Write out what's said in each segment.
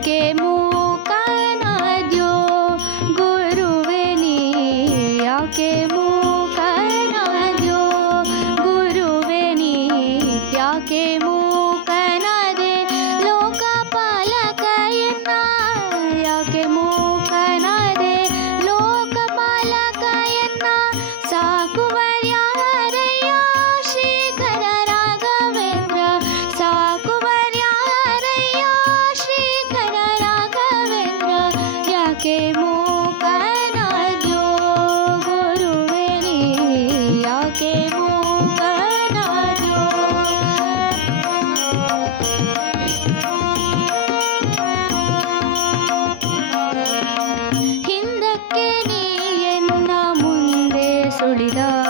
que 里的。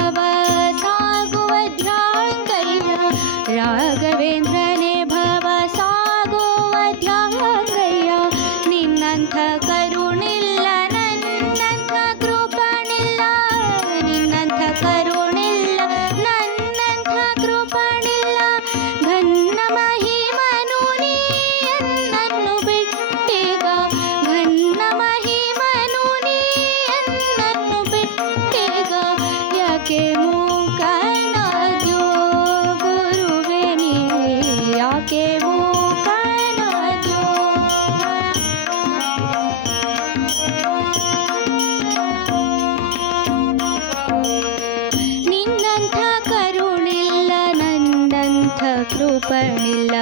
ನಿನ್ನಂಥ ಕೃಪಣಿಲ್ಲ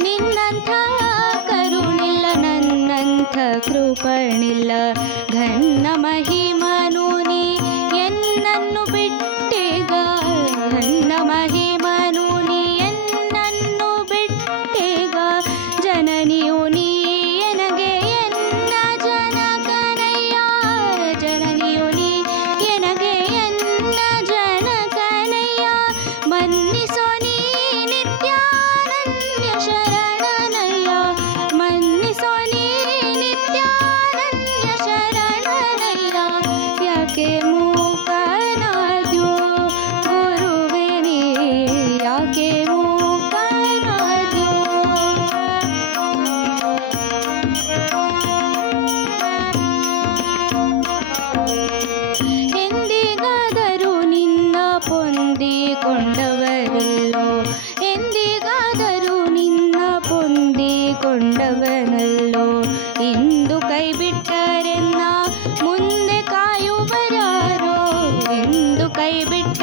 ನಿನ್ನಂಥ ಕರುಣಿಲ್ಲ ನನ್ನಂಥ ಕೃಪಣಿಲ್ಲ ಘನ್ನ ಮಹಿಮನು ನೀ ಎನ್ನನ್ನು ಬಿಟ್ಟಿಗ ಘನ್ನ ಮಹಿಮನು കൊണ്ടവനല്ലോ എന്തികാതരു നിന്ന പൊന്തി കൊണ്ടവനല്ലോ. ഇന്ദു കൈവിട്ടാരെന്ന മുന്നേ കായുവരാരോ? എന്തു കൈവിട്ട